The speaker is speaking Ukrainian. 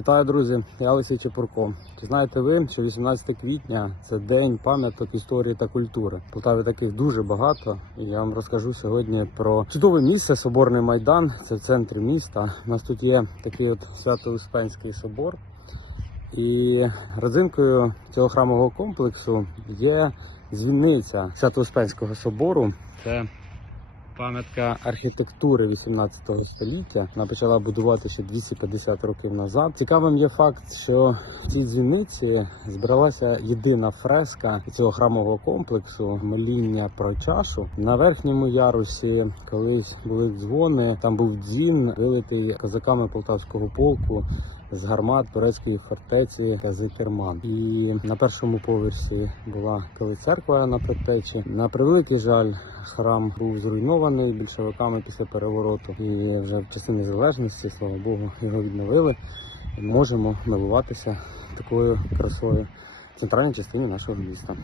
Вітаю, друзі! Я Олексій Чепурко. Чи знаєте ви, що 18 квітня це день пам'яток історії та культури? В Полтаві таких дуже багато. І я вам розкажу сьогодні про чудове місце Соборний майдан. Це в центрі міста. У нас тут є такий от Свято-Успенський собор. І родзинкою цього храмового комплексу є дзвіниця Свято-Успенського собору. Це пам'ятка архітектури 18 століття. Вона почала будувати ще 250 років назад. Цікавим є факт, що в цій дзвіниці збиралася єдина фреска цього храмового комплексу моління про чашу. На верхньому ярусі колись були дзвони. Там був дзвін, вилитий козаками полтавського полку. З гармат турецької фортеці та з керман. І на першому поверсі була коли церква на предтечі. На превеликий жаль, храм був зруйнований більшовиками після перевороту. І вже в часи незалежності, слава Богу, його відновили. Можемо милуватися такою красою в центральній частині нашого міста.